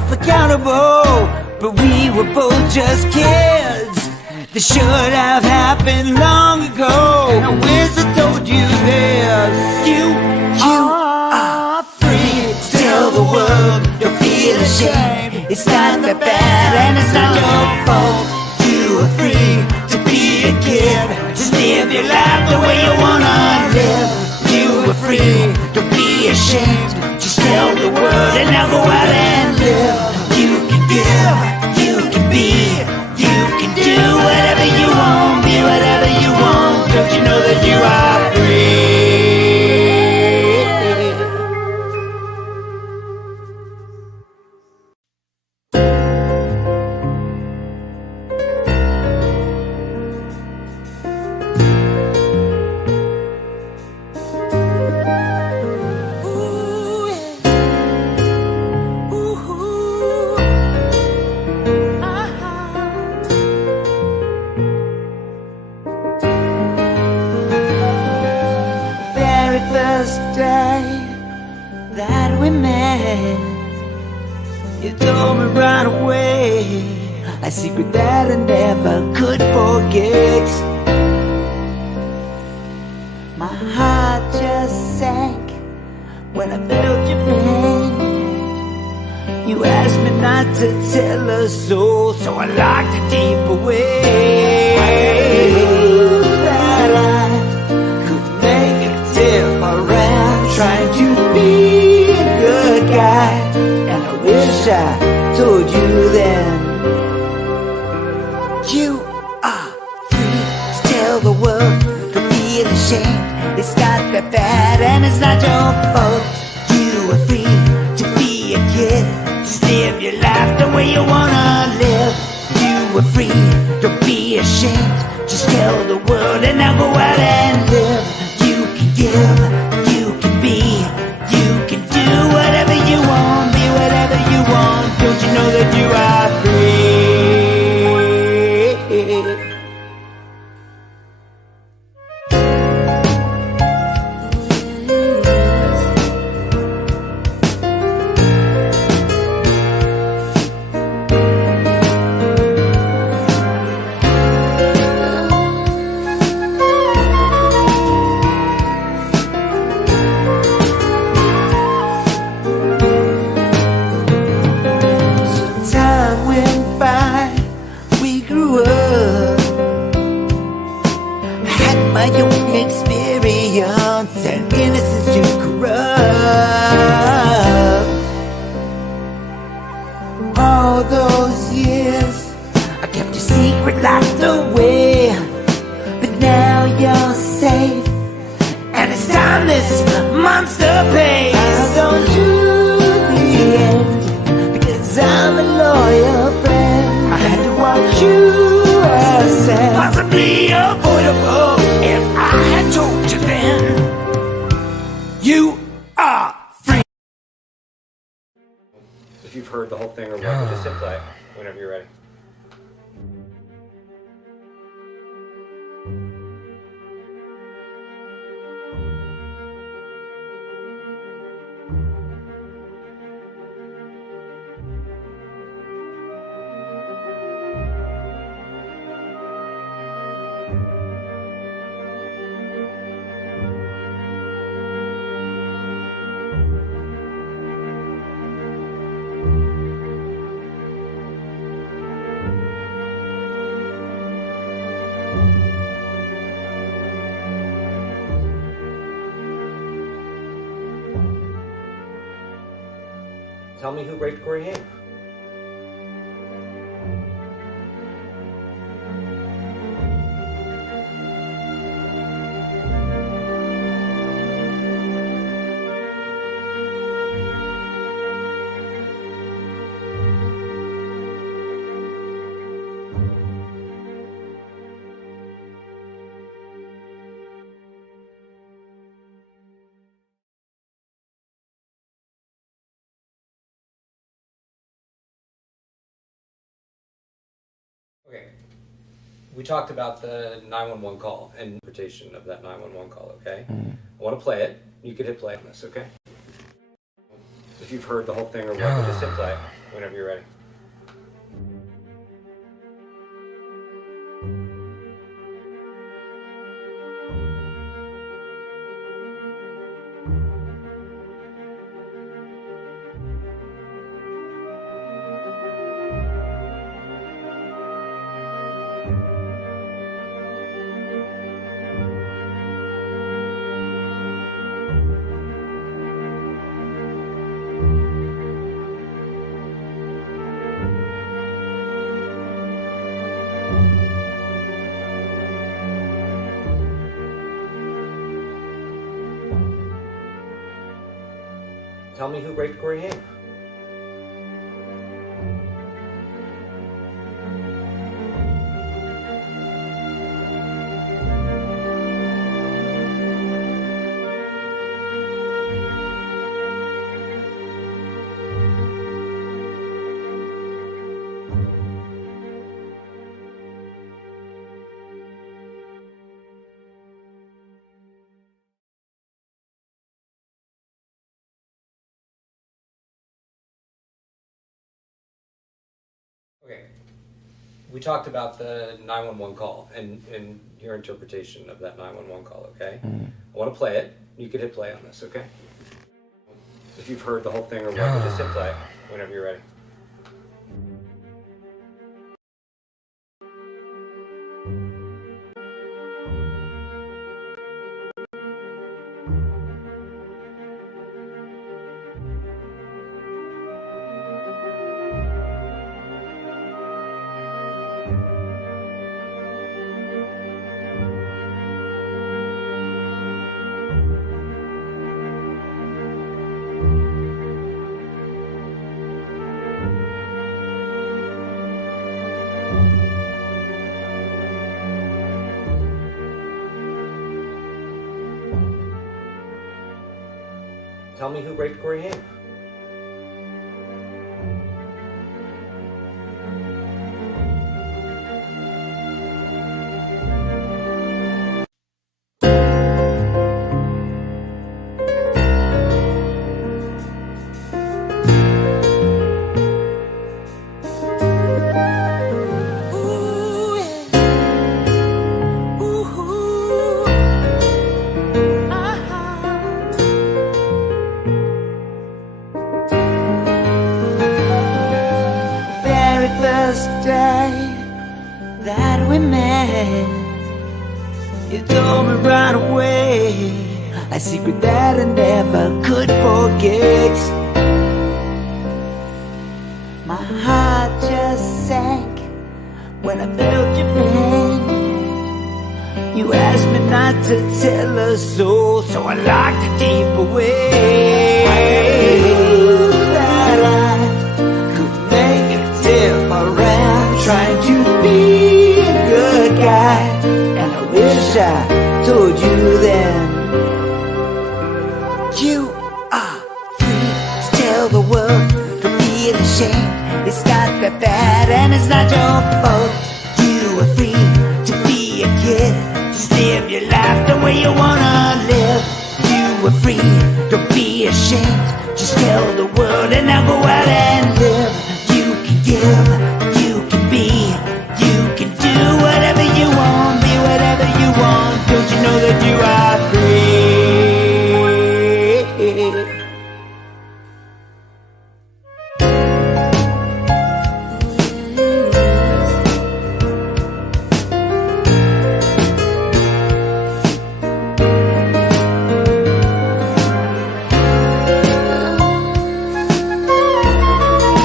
yourself accountable. But we were both just kids. This should have happened long ago. And I wish I told you this. You are free. Tell the world, don't feel ashamed. It's not that bad and it's not your fault. You are free to be a kid. Just live your life the way you wanna live. You are free, don't be ashamed. Just tell the world and now go out and live. You can give, you can be, you can do whatever you want, be whatever you want. Don't you know that you are free? First day that we met, you told me right away a secret that I never could forget. My heart just sank when I felt your pain. You asked me not to tell her so I locked it deep away. That I could make it different, trying to be a good guy. And I wish I told you then. You are free to tell the world, don't feel ashamed. It's not that bad and it's not your fault. You are free to be a kid. Just live your life the way you wanna live. You are free, don't be ashamed. Just tell the world and now go out and live. You can give, you can be, you can do whatever you want, be whatever you want. Don't you know that you are free? My own experience and innocence to corrupt. All those years I kept your secret locked away, but now you're safe and it's time this monster pays. I don't do the end because I'm a loyal friend. I had to watch you ascend, possibly avoidable. If I had told you then, you are free. If you've heard the whole thing or what, just hit play whenever you're ready. Tell me who raped Corey Haim. Okay, we talked about the 911 call and interpretation of that 911 call, okay? I want to play it. You could hit play on this, okay? If you've heard the whole thing or what, just hit play whenever you're ready. Tell me who raped Corey Haim. Okay, we talked about the 911 call and your interpretation of that 911 call, okay? I want to play it. You could hit play on this, okay? If you've heard the whole thing or what, just hit play whenever you're ready. Tell me who raped Corey Haim. First day that we met, you told me right away a secret that I never could forget. My heart just sank when I felt your pain. You asked me not to tell her so I locked it deep away. I knew that I could make it different, trying to be a good guy, and I wish I told you then. You are free to tell the world, to feel ashamed. It's not that bad and it's not your fault. You are free to be a kid, just live your life the way you wanna live. You are free, don't be ashamed, just tell the world and now go out and live. You can give, you can be, you can do whatever you want, be whatever you want. Don't you know that you are free?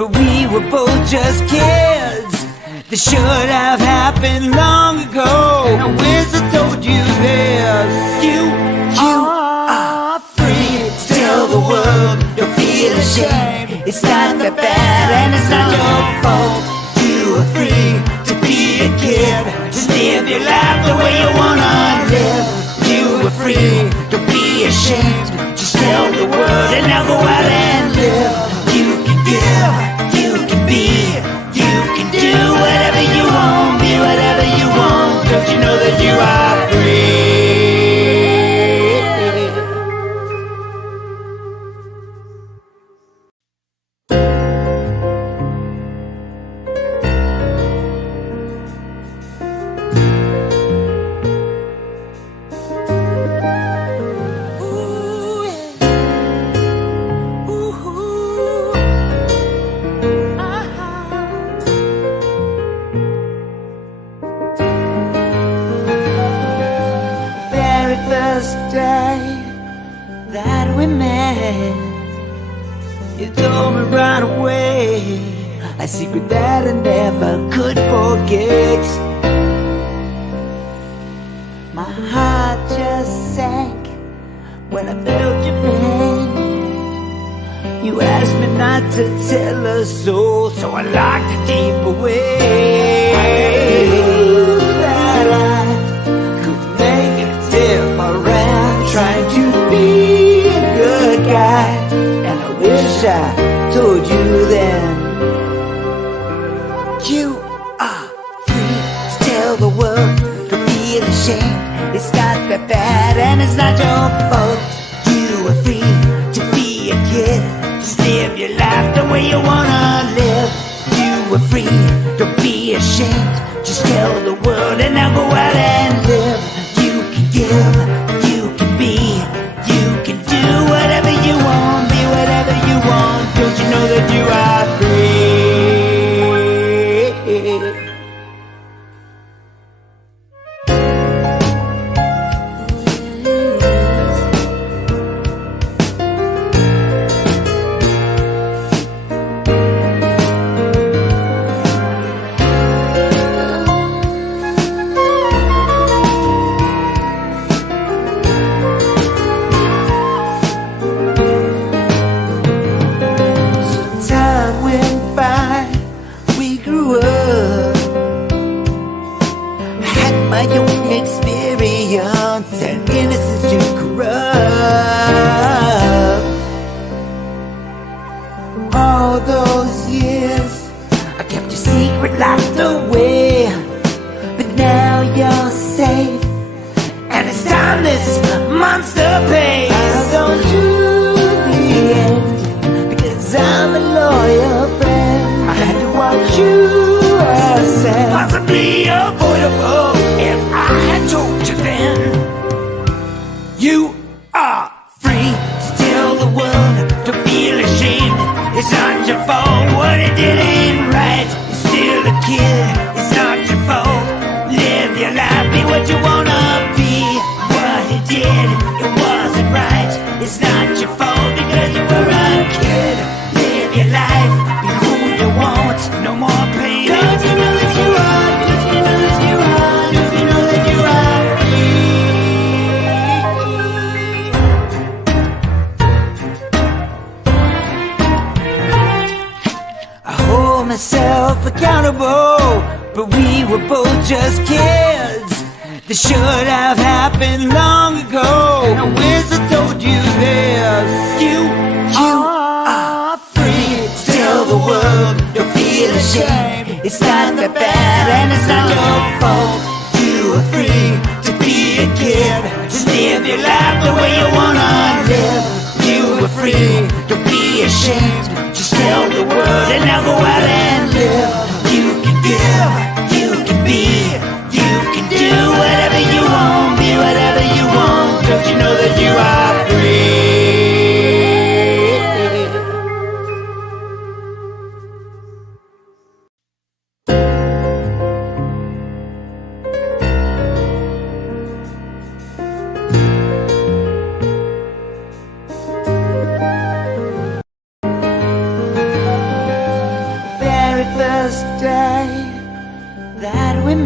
but we were both just kids. This should have happened long ago. And I wish I told you this. You are free. Tell the world, don't feel ashamed. It's not that bad and it's not your fault. You are free to be a kid. Just live your life the way you wanna live. You are free, don't be ashamed. Just tell the world and now go out and live. You can give, you can be, you can do whatever you want, be whatever you want. Don't you know that you are free? First day that we met, you told me right away a secret that I never could forget. My heart just sank when I felt your pain. You asked me not to tell her so I locked it deep away. I knew that I could make it different, trying to be a good guy, and I wish I told you then. You are free to tell the world, don't feel ashamed. It's not that bad and it's not your fault. You are free to be a kid. Just live your life the way you wanna live. You are free, don't be ashamed. Just tell the world and now go out and live. You can give, you can be, you can do whatever you want, be whatever you want. Don't you know that you are free? My own experience and innocence to corrupt. All those years I kept your secret locked away, but now you're safe, and it's time this monster pays. I'll go to the end because I'm a loyal friend. I had to watch you accept possibly avoidable. If I had told you then, you are free to tell the world, to feel ashamed. It's not your fault, what it did ain't right. You're still a kid, it's not your fault. Live your life, be what you wanna be. What it did, it wasn't right. It's not your fault because you were a kid. Live your life, be who you want, no more pain. Don't you know that you are? Don't you know that you are? Myself accountable, but we were both just kids. This should have happened long ago, and I wish I told you this. You are free to tell the world, don't feel ashamed. It's not that bad and it's not your fault. You are free to be a kid. Just live your life the way you wanna live. You are free, don't be ashamed. Just tell the world and now go out and live. You can give, you can be, you can do whatever you want, be whatever you want. Don't you know that you are free?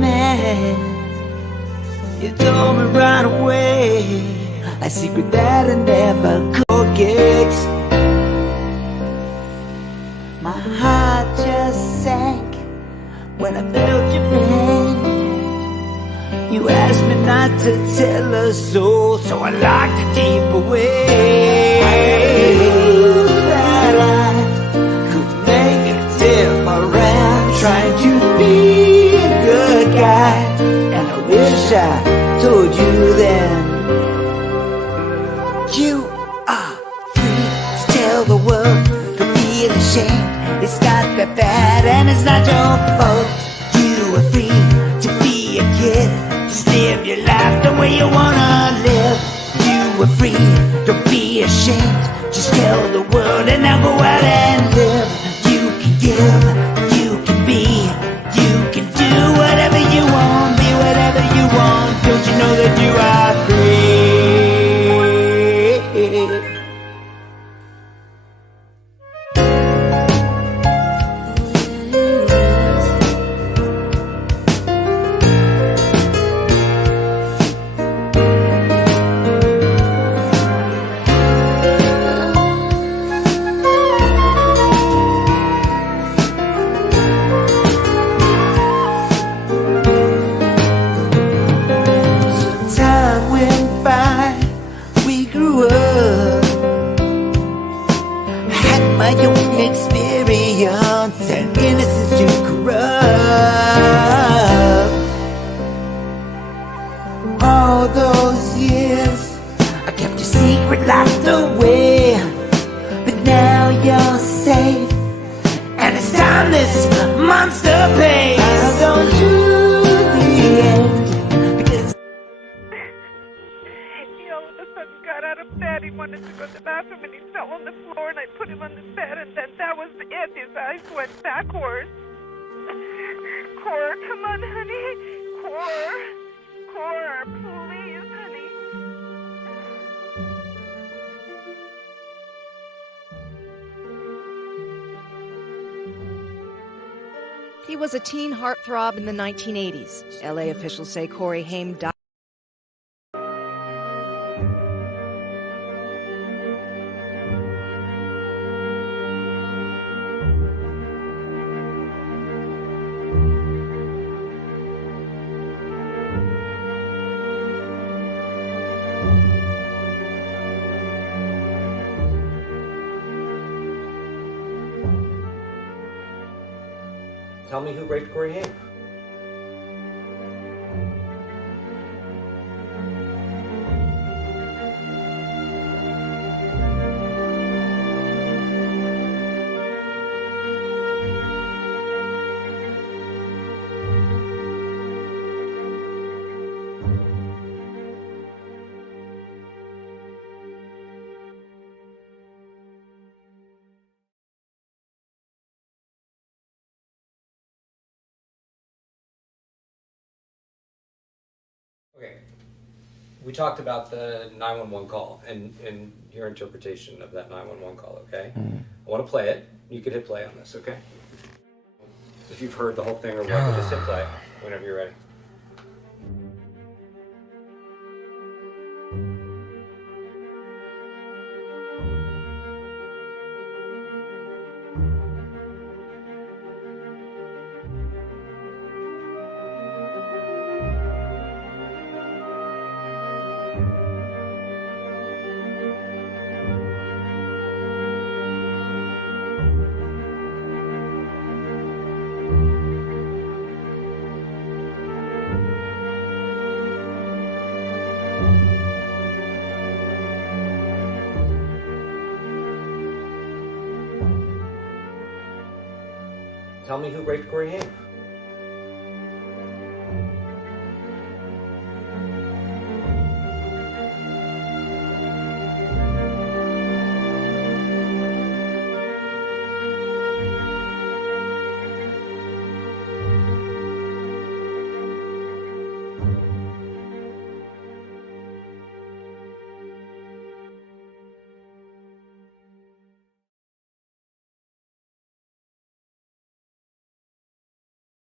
man. You told me right away a secret that I never forget. My heart just sank when I felt your pain. You asked me not to tell her so I locked it deep away. I knew that I could make a difference, trying to be a good guy, and I wish I told you then. You are free to tell the world, to feel ashamed. It's not that bad and it's not your fault. You are free to be a kid, just live your life the way you wanna live. You are free, don't be ashamed, just tell the world and now go out and live. You can give, you can be, you can do whatever you want, be whatever you want. Don't you know that you are free? My own experience and innocence to corrupt. All those years I kept your secret locked away, but now you're safe, and it's time this monster pays. I'll go to the end because All of a sudden got out of bed. He wanted to go to the bathroom and he fell on the floor and I put him on the bed and then that was it. His eyes went backwards. Cor, come on, honey. Cor, please, honey. He was a teen heartthrob in the 1980s. LA officials say Corey Haim died. Tell me who raped Corey Haim. Okay, we talked about the 911 call and your interpretation of that 911 call, okay? I want to play it. You could hit play on this, okay? If you've heard the whole thing or whatever, just hit play whenever you're ready. Tell me who raped Corey Haim.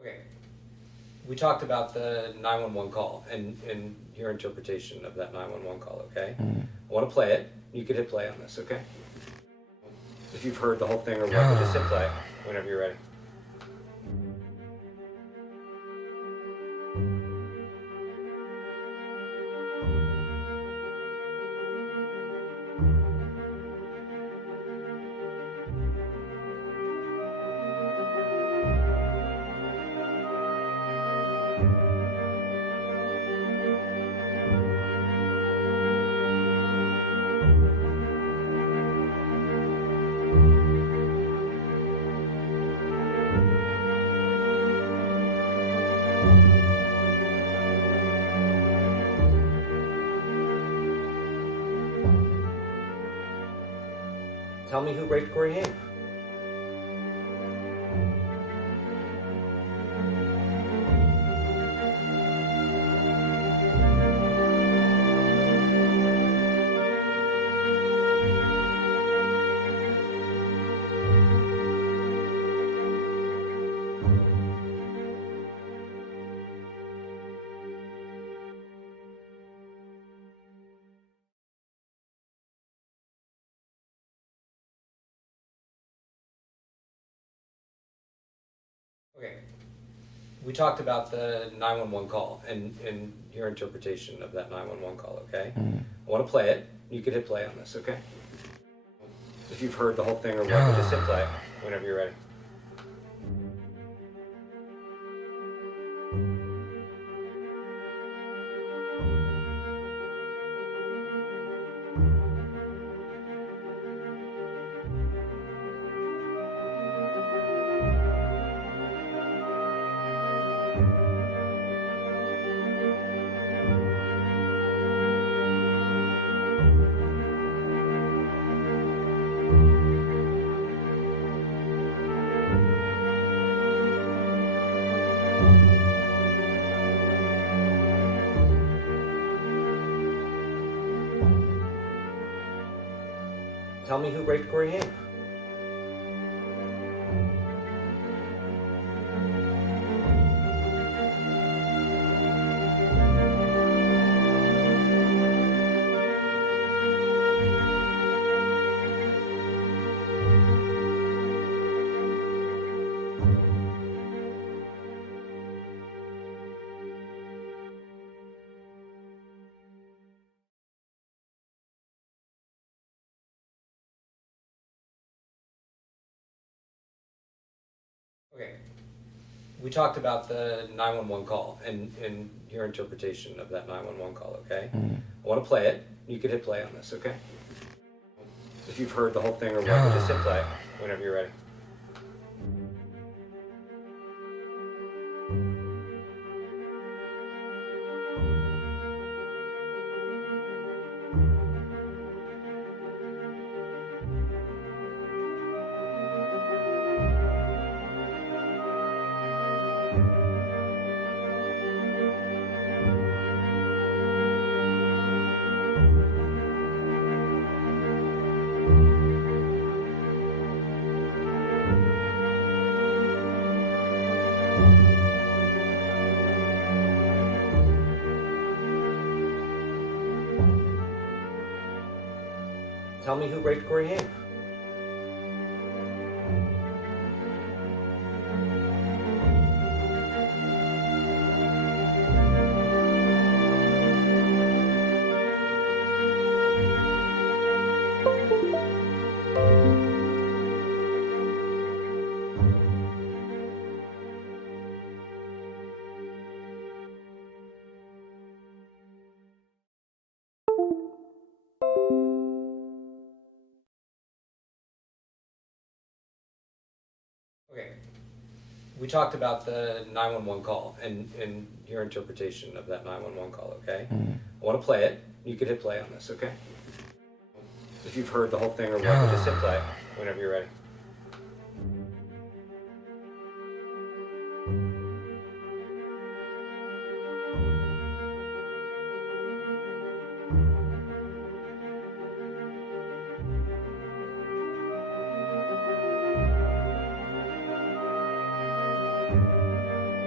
Okay. We talked about the 911 call and your interpretation of that 911 call, okay? I want to play it. You could hit play on this, okay? If you've heard the whole thing or what, just hit play whenever you're ready. Tell me who raped Corey Haim. Okay. We talked about the 911 call and your interpretation of that 911 call, okay? I want to play it. You could hit play on this, okay? If you've heard the whole thing or what, just hit play whenever you're ready. Tell me who raped Corey Haim. Okay. We talked about the 911 call and your interpretation of that 911 call, okay? I want to play it. You could hit play on this, okay? If you've heard the whole thing or what, just hit play whenever you're ready. Tell me who raped Corey Haim. Okay. We talked about the 911 call and your interpretation of that 911 call, okay? I want to play it. You could hit play on this, okay? If you've heard the whole thing or what, just hit play whenever you're ready.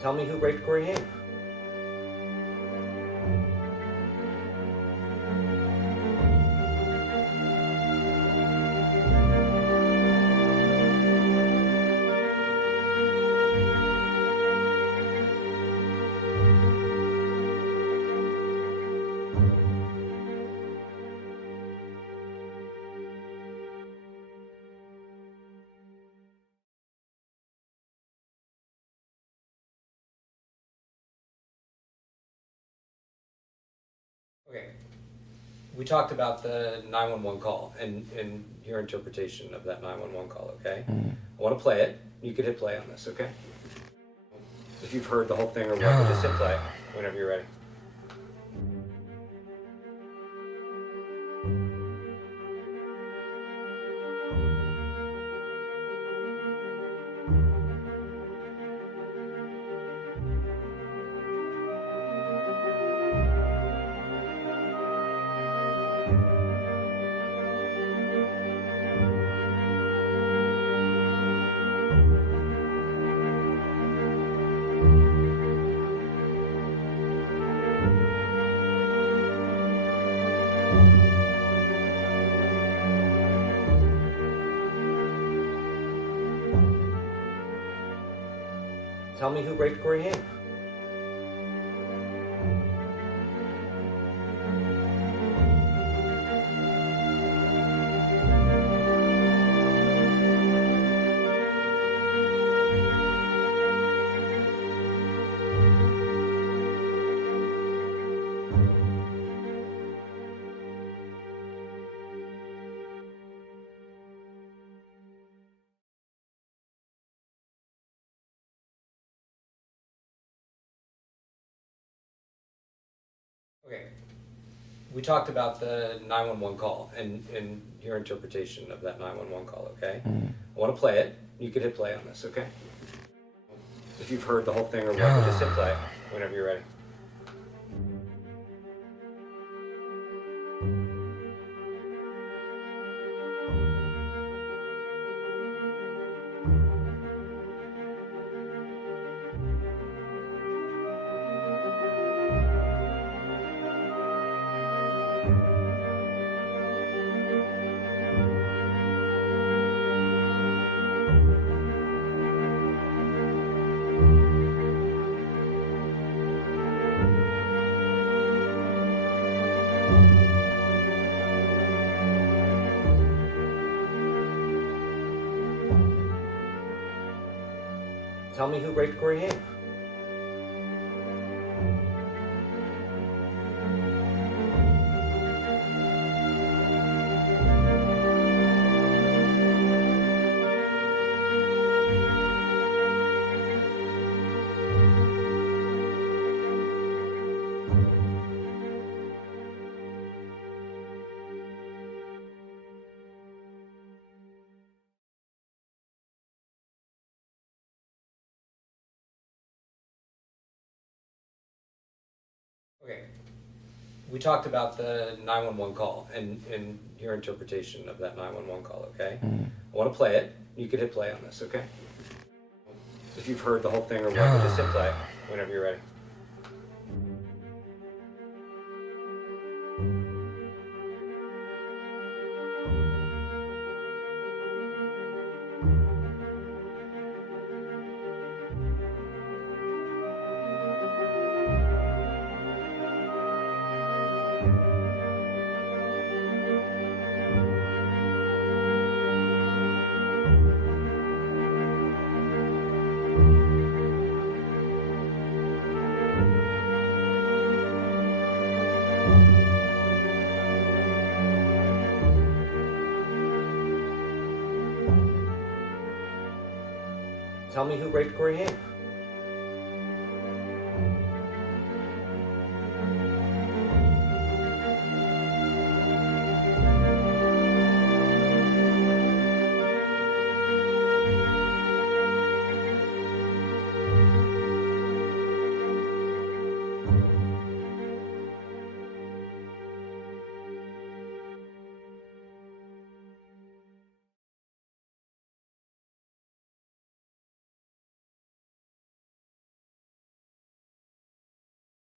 Tell me who raped Corey Haim. Okay. We talked about the 911 call and your interpretation of that 911 call, okay? I want to play it. You could hit play on this, okay? If you've heard the whole thing or what, just hit play whenever you're ready. Tell me who raped Corey Haim. Okay. We talked about the 911 call and your interpretation of that 911 call, okay? I want to play it. You could hit play on this, okay? If you've heard the whole thing or what, just hit play whenever you're ready. Tell me who raped Corey Haim. Okay. We talked about the 911 call and your interpretation of that 911 call, okay? I want to play it. You could hit play on this, okay? If you've heard the whole thing or what, just hit play whenever you're ready. Tell me who raped Corey Haim.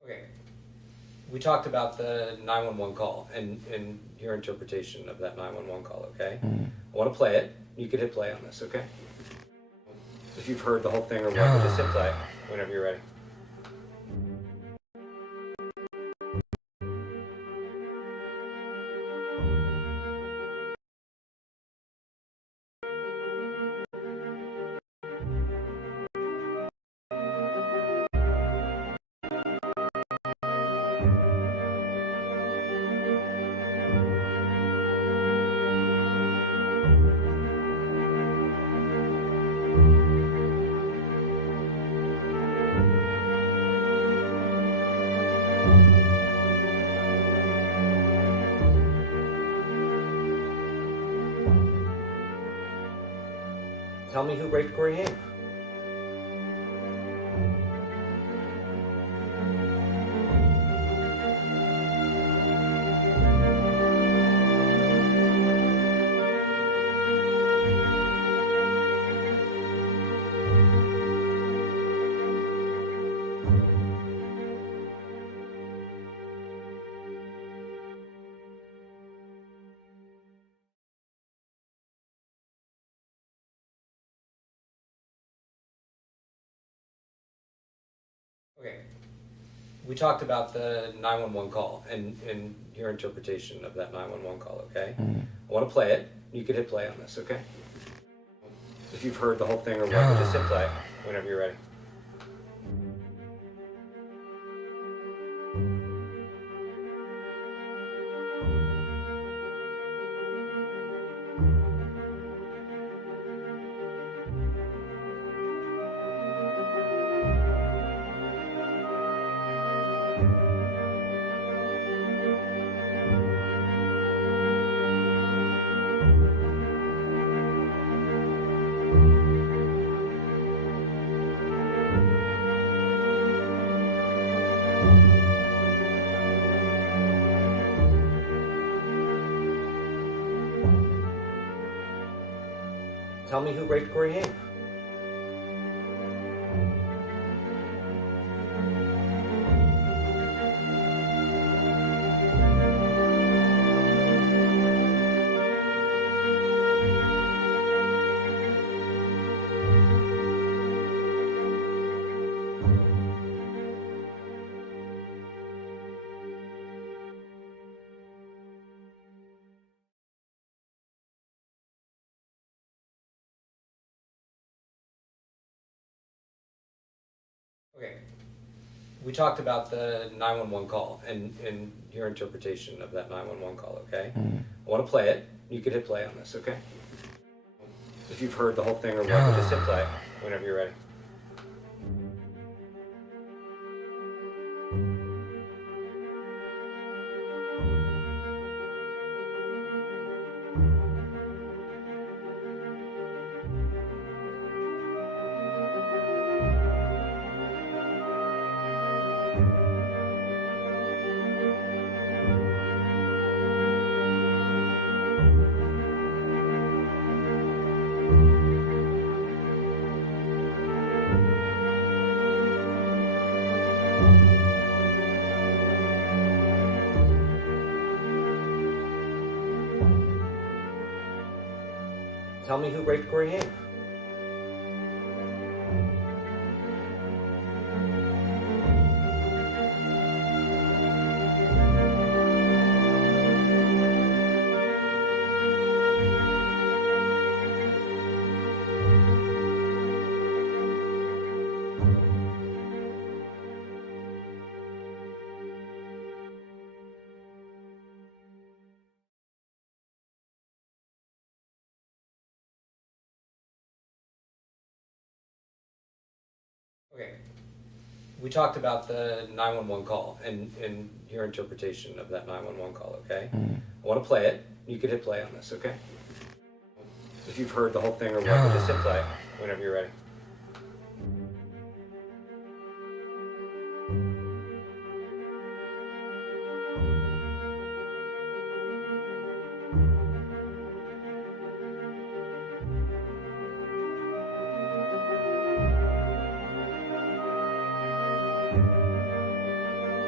Okay. We talked about the 911 call and your interpretation of that 911 call, okay? I want to play it. You could hit play on this, okay? If you've heard the whole thing or what, just hit play whenever you're ready. Tell me who raped Corey Haim. Okay. We talked about the 911 call and your interpretation of that 911 call, okay? I want to play it. You could hit play on this, okay? If you've heard the whole thing or what, just hit play whenever you're ready. Tell me who raped Corey Haim. Okay. We talked about the 911 call and your interpretation of that 911 call, okay? I want to play it. You could hit play on this, okay? If you've heard the whole thing or what, just hit play whenever you're ready. Tell me who raped Corey Haim. Okay. We talked about the 911 call and your interpretation of that 911 call, okay? I want to play it. You could hit play on this, okay? If you've heard the whole thing or what, just hit play whenever you're ready.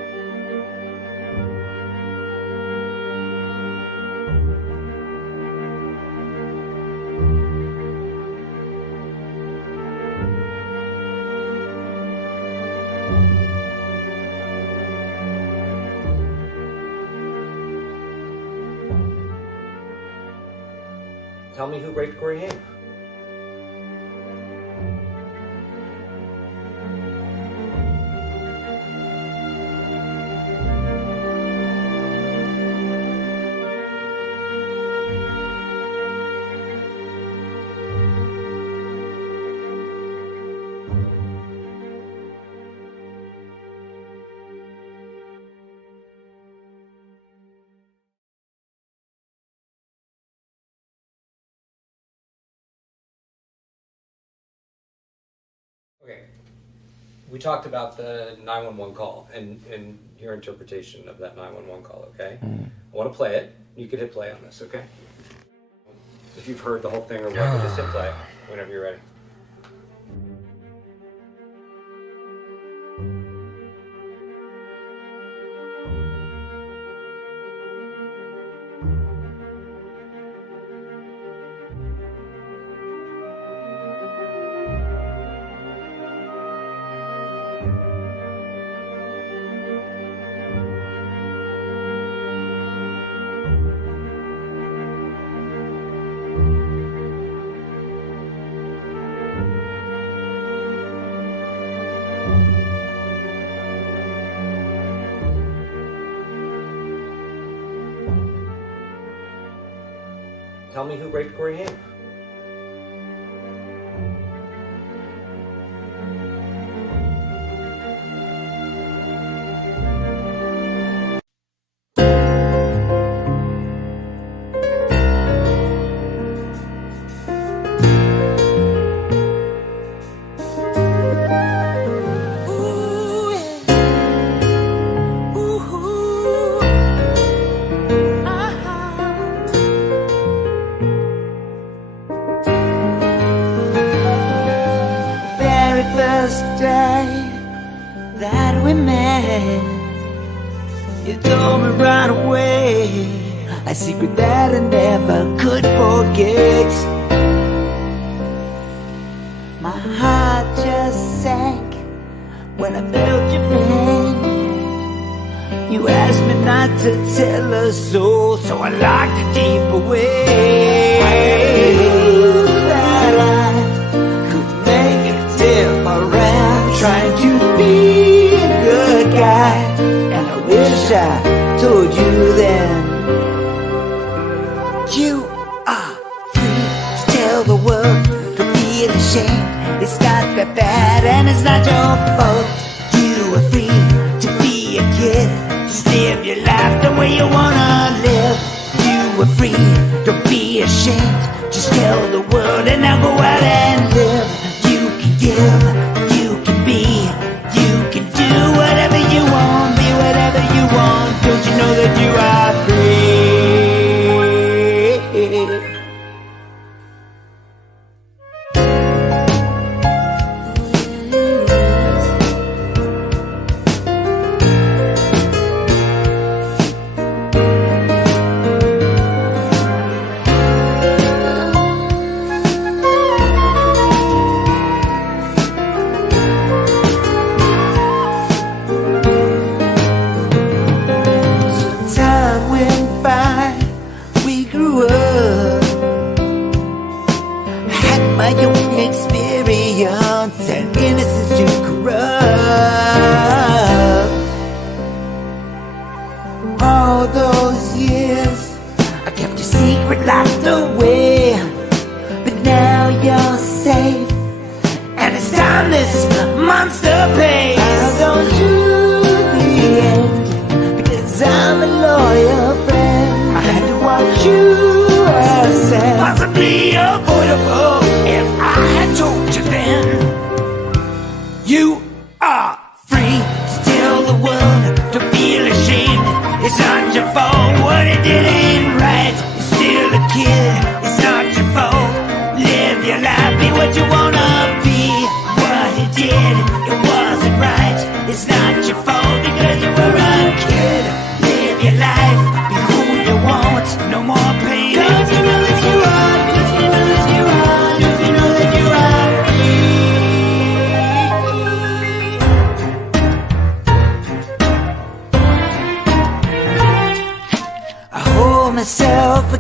Tell me who raped Corey Haim. Okay, we talked about the 911 call and your interpretation of that 911 call, okay? I want to play it. You can hit play on this, okay? If you've heard the whole thing or what, just hit play whenever you're ready. Tell me who raped Corey Haim. First day that we met, you told me right away a secret that I never could forget. My heart just sank when I felt your pain. You asked me not to tell her so I locked it deep away. I knew that I could make it different, trying to be a good guy, and I wish I told you then. You are free to tell the world, to feel ashamed. It's not that bad and it's not your fault. You are free to be a kid, just live your life the way you wanna live. You are free, don't be ashamed, just tell the world and now go out and live. You can give, you can be, you can do whatever you want, be whatever you want. Don't you know that you are free? My own experience and innocence to corrupt. All those years I kept your secret locked away, but now you're safe, and it's time this monster pays. I'll go to the end because I'm a loyal friend. I had to watch you accept possibly avoidable. If I had told you then, you are free to tell the world, to feel ashamed. It's not your fault, what it did ain't right. You're still a kid, it's not your fault. Live your life, be what you wanna be. What it did, it wasn't right. It's not your fault because you were a kid. Live your life, be who you want, no more pain. Don't you know that you are? Don't you know that you are? Don't you know that you are?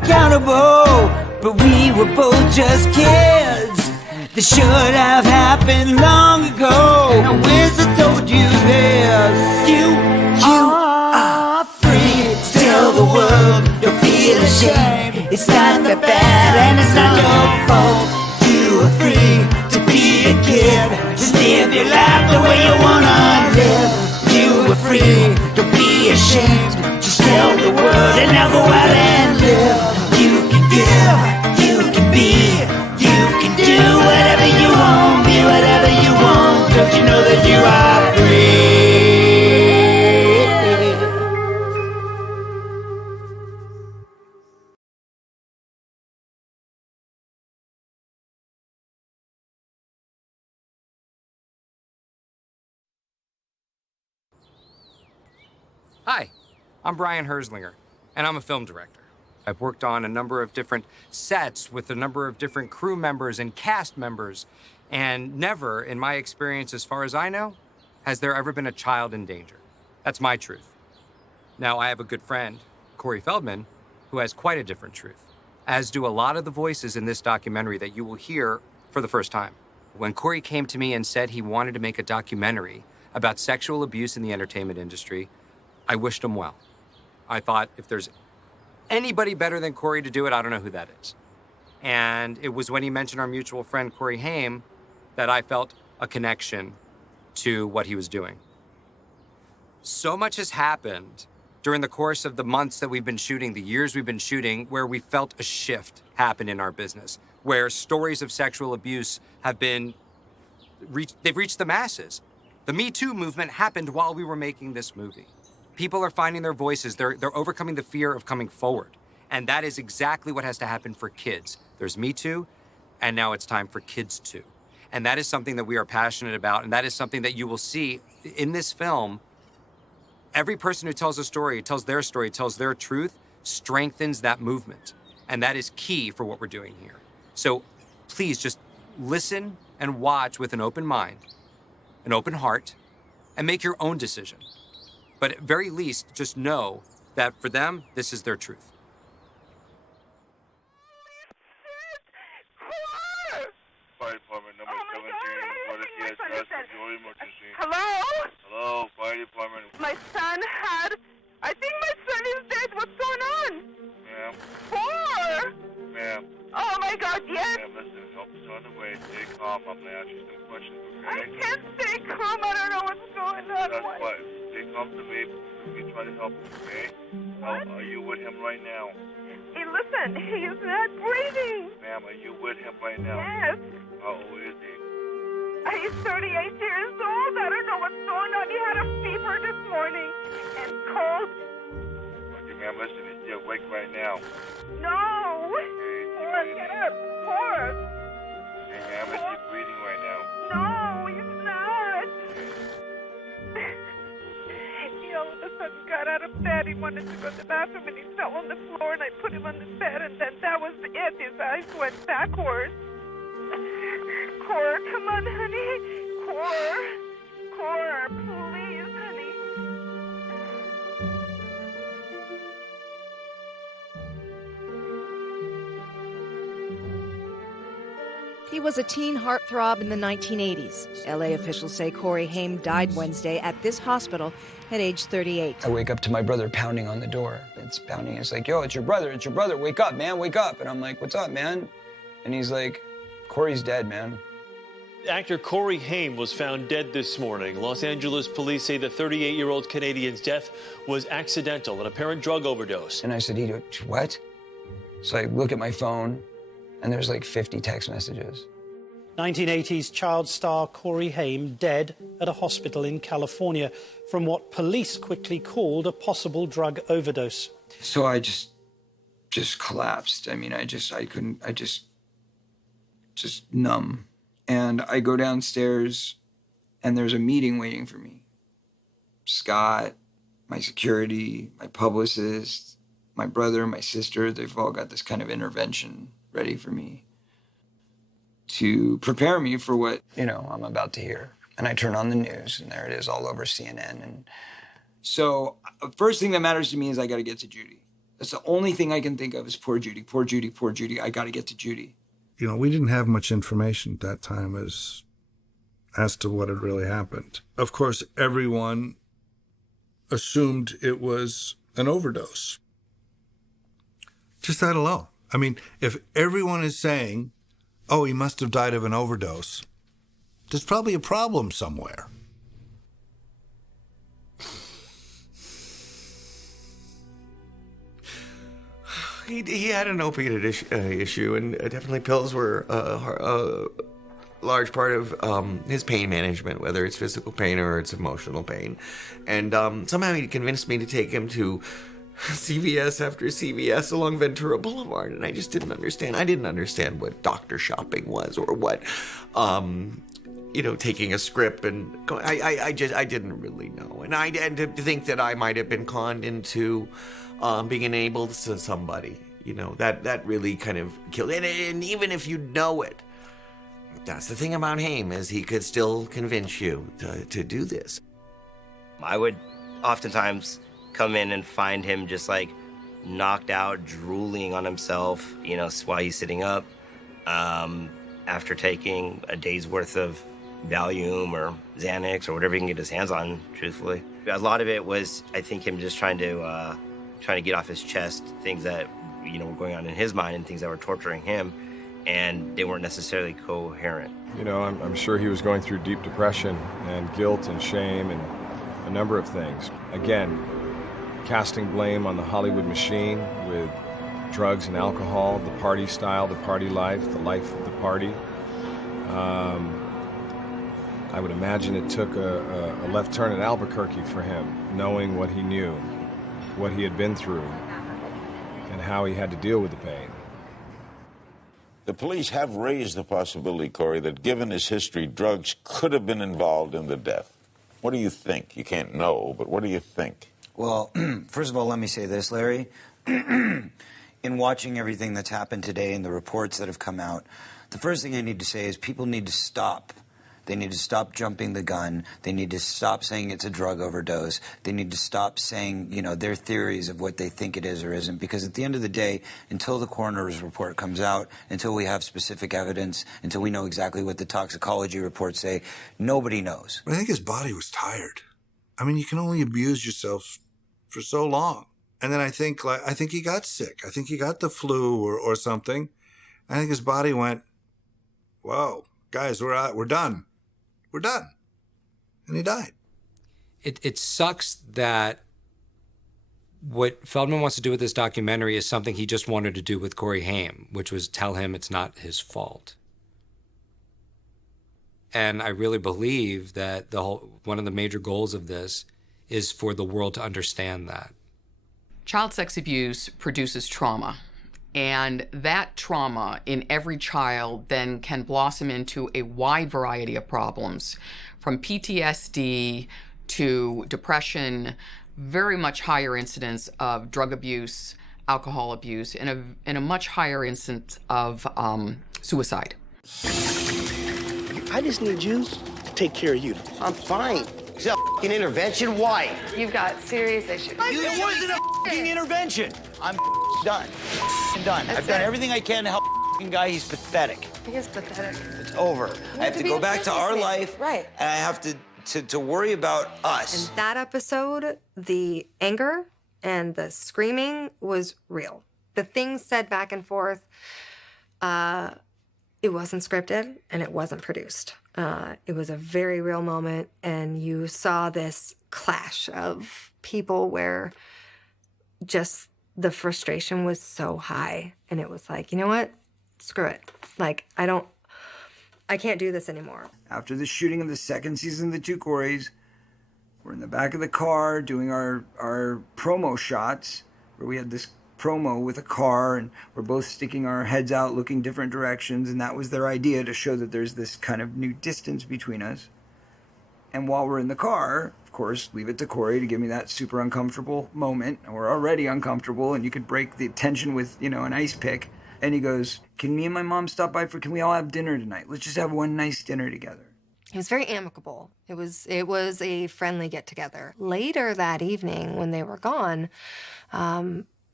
accountable, but we were both just kids. This should have happened long ago. And I wish I told you this. You are free. Tell the world, don't feel ashamed. It's not that bad and it's not your fault. You are free to be a kid. Just live your life the way you wanna live. You are free, don't be ashamed. Just tell the world and now go out and live. You can give, you can be, you can do whatever you want, be whatever you want. Don't you know that you are free? Hi, I'm Brian Herzlinger, and I'm a film director. I've worked on a number of different sets with a number of different crew members and cast members, and never, in my experience, as far as I know, has there ever been a child in danger. That's my truth. Now, I have a good friend, Corey Feldman, who has quite a different truth, as do a lot of the voices in this documentary that you will hear for the first time. When Corey came to me and said he wanted to make a documentary about sexual abuse in the entertainment industry, I wished him well. I thought if there's anybody better than Corey to do it, I don't know who that is. And it was when he mentioned our mutual friend, Corey Haim, that I felt a connection to what he was doing. So much has happened during the course of the months that we've been shooting, the years we've been shooting, where we felt a shift happen in our business, where stories of sexual abuse have been, they've reached the masses. The Me Too movement happened while we were making this movie. People are finding their voices. They're overcoming the fear of coming forward. And that is exactly what has to happen for kids. There's Me Too, and now it's time for Kids Too. And that is something that we are passionate about, and that is something that you will see in this film. Every person who tells a story, tells their truth, strengthens that movement. And that is key for what we're doing here. So please just listen and watch with an open mind, an open heart, and make your own decision. But at very least, just know that for them, this is their truth. Fire department number 17. What is the address of your emergency? Hello? Hello, fire department. My son had... I think my son is dead. What's going on? Ma'am, 4! ma'am, Oh my God, yes. ma'am, listen, help is on the way. Stay calm. I'm gonna ask you some questions, I okay? can't stay calm. I don't know what's going on. That's What? why. Stay calm to me. We try to help you, okay? How What? are you with him right now? Hey, listen, he's not breathing. Ma'am, are you with him right now? Yes. How old is he? He's 38 years old. I don't know what's going on. He had a fever this morning and cold. Okay, ma'am, listen, is he awake right now? No. Okay, is he Forrest, get breathing? up. Forrest. Okay, ma'am, is he breathing right now? No, he's not. He all of a sudden got out of bed. He wanted to go to the bathroom and he fell on the floor and I put him on the bed and then that was it. His eyes went backwards. Cora, come on, honey. Cora, please, honey. He was a teen heartthrob in the 1980s. LA officials say Corey Haim died Wednesday at this hospital at age 38. I wake up to my brother pounding on the door. It's pounding. It's like, yo, it's your brother. Wake up, man, wake up. And I'm like, what's up, man? And he's like, Corey's dead, man. Actor Corey Haim was found dead this morning. Los Angeles police say the 38-year-old Canadian's death was accidental, an apparent drug overdose. And I said, what? So I look at my phone, and there's like 50 text messages. 1980s child star Corey Haim dead at a hospital in California from what police quickly called a possible drug overdose. So I just collapsed. I mean, I couldn't, just numb. And I go downstairs, and there's a meeting waiting for me. Scott, my security, my publicist, my brother, my sister, they've all got this kind of intervention ready for me to prepare me for what, I'm about to hear. And I turn on the news, and there it is all over CNN. And so first thing that matters to me is I got to get to Judy. That's the only thing I can think of is poor Judy, poor Judy, poor Judy. I got to get to Judy. You know, we didn't have much information at that time as to what had really happened. Of course, everyone assumed it was an overdose. Just that alone. I mean, if everyone is saying, oh, he must have died of an overdose, there's probably a problem somewhere. He had an opiate issue, and definitely pills were a large part of his pain management, whether it's physical pain or it's emotional pain. And somehow he convinced me to take him to CVS after CVS along Ventura Boulevard, and I just didn't understand. I didn't understand what doctor shopping was, or what, taking a script and going. I didn't really know, and to think that I might have been conned into being enabled to somebody, that really kind of killed it. And even if you know it, that's the thing about Haim, is he could still convince you to do this. I would oftentimes come in and find him just like knocked out, drooling on himself, while he's sitting up, after taking a day's worth of Valium or Xanax or whatever he can get his hands on, truthfully. A lot of it was, I think, him just trying to get off his chest things that, were going on in his mind and things that were torturing him, and they weren't necessarily coherent. I'm sure he was going through deep depression and guilt and shame and a number of things. Again, casting blame on the Hollywood machine with drugs and alcohol, the party style, the party life, the life of the party. I would imagine it took a left turn at Albuquerque for him, knowing what he knew, what he had been through, and how he had to deal with the pain. The police have raised the possibility, Corey, that given his history, drugs could have been involved in the death. What do you think? You can't know, but what do you think? Well, first of all, let me say this, Larry. In watching everything that's happened today and the reports that have come out, the first thing I need to say is people need to stop. They need to stop jumping the gun. They need to stop saying it's a drug overdose. They need to stop saying, their theories of what they think it is or isn't. Because at the end of the day, until the coroner's report comes out, until we have specific evidence, until we know exactly what the toxicology reports say, nobody knows. But I think his body was tired. I mean, you can only abuse yourself for so long. And then I think he got sick. I think he got the flu or something. I think his body went, whoa, guys, we're done. We're done. And he died. It sucks that what Feldman wants to do with this documentary is something he just wanted to do with Corey Haim, which was tell him it's not his fault. And I really believe that one of the major goals of this is for the world to understand that. Child sex abuse produces trauma. And that trauma in every child then can blossom into a wide variety of problems, from PTSD to depression, very much higher incidence of drug abuse, alcohol abuse, and a much higher incidence of suicide. I just need you to take care of you. I'm fine. Is that a f***ing intervention? Why? You've got serious issues. It wasn't a f***ing intervention. I'm done. Done. I've done everything I can to help the guy. He's pathetic. He is pathetic. It's over. I have to go back to our life. Right. And I have to worry about us. In that episode, the anger and the screaming was real. The things said back and forth, it wasn't scripted and it wasn't produced. It was a very real moment, and you saw this clash of people where just the frustration was so high, and it was like, you know what? Screw it. Like, I can't do this anymore. After the shooting of the second season of The Two Coreys, we're in the back of the car doing our promo shots, where we had this promo with a car, and we're both sticking our heads out looking different directions, and that was their idea, to show that there's this kind of new distance between us. And while we're in the car, of course, leave it to Corey to give me that super uncomfortable moment. And we're already uncomfortable, and you could break the tension with, an ice pick. And he goes, can me and my mom stop by can we all have dinner tonight? Let's just have one nice dinner together. It was very amicable. It was a friendly get-together. Later that evening, when they were gone,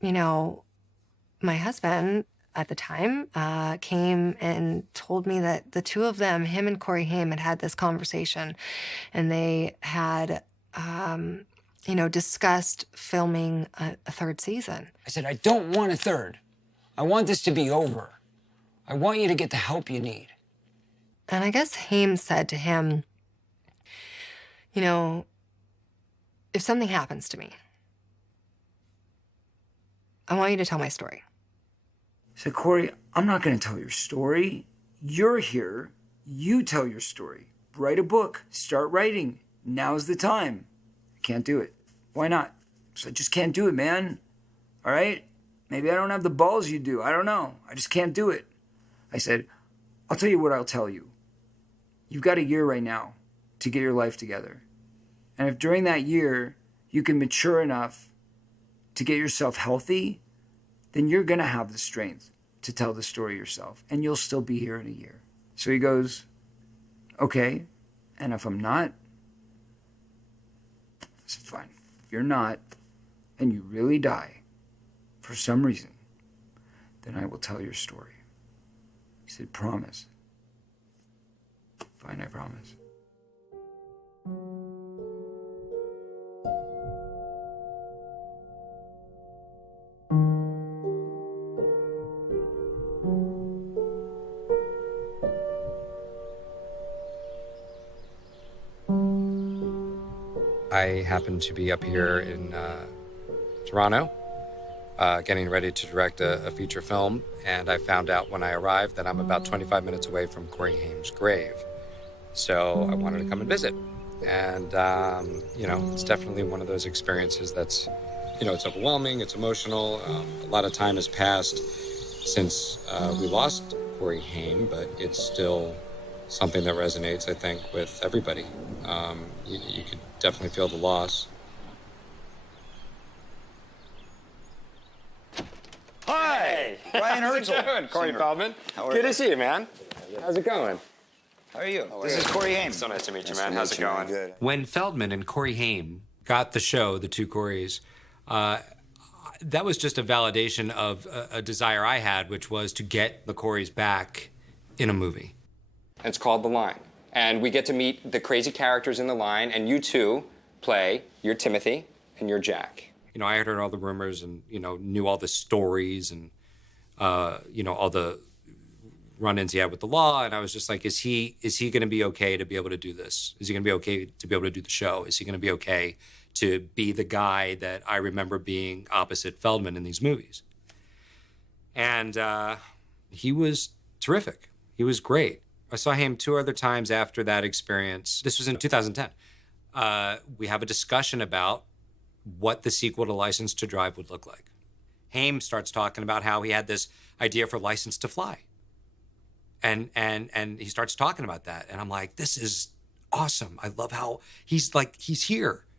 my husband at the time came and told me that the two of them, him and Corey Haim, had this conversation, and they had, discussed filming a third season. I said, I don't want a third. I want this to be over. I want you to get the help you need. And I guess Haim said to him, if something happens to me, I want you to tell my story. I said, Corey, I'm not going to tell your story. You're here. You tell your story. Write a book. Start writing. Now's the time. I can't do it. Why not? So I just can't do it, man. All right? Maybe I don't have the balls you do. I don't know. I just can't do it. I said, I'll tell you what I'll tell you. You've got a year right now to get your life together. And if during that year you can mature enough to get yourself healthy, then you're going to have the strength to tell the story yourself. And you'll still be here in a year. So he goes, okay. And if I'm not? I said, fine. If you're not, and you really die for some reason, then I will tell your story. He said, promise. Fine, I promise. I happened to be up here in Toronto, getting ready to direct a feature film, and I found out when I arrived that I'm about 25 minutes away from Corey Haim's grave. So I wanted to come and visit. And, it's definitely one of those experiences that's, it's overwhelming, it's emotional. A lot of time has passed since we lost Corey Haim, but it's still something that resonates, I think, with everybody. You could definitely feel the loss. Hi, Ryan Herzl. How you doing, Corey Singer. Feldman? How are Good you? to see you, man. How's it going? How are you? This is Corey Haim. So nice to meet you, man. How's it going? Good. When Feldman and Corey Haim got the show, The Two Coreys, that was just a validation of a desire I had, which was to get the Coreys back in a movie. It's called The Line. And we get to meet the crazy characters in The Line, and you two play, you're Timothy and you're Jack. I had heard all the rumors and, knew all the stories and, all the run-ins he had with the law. And I was just like, is he going to be okay to be able to do this? Is he going to be okay to be able to do the show? Is he going to be okay to be the guy that I remember being opposite Feldman in these movies? And he was terrific. He was great. I saw him 2 other times after that experience. This was in 2010. We have a discussion about what the sequel to License to Drive would look like. Haim starts talking about how he had this idea for License to Fly. And he starts talking about that. And I'm like, this is awesome. I love how he's here.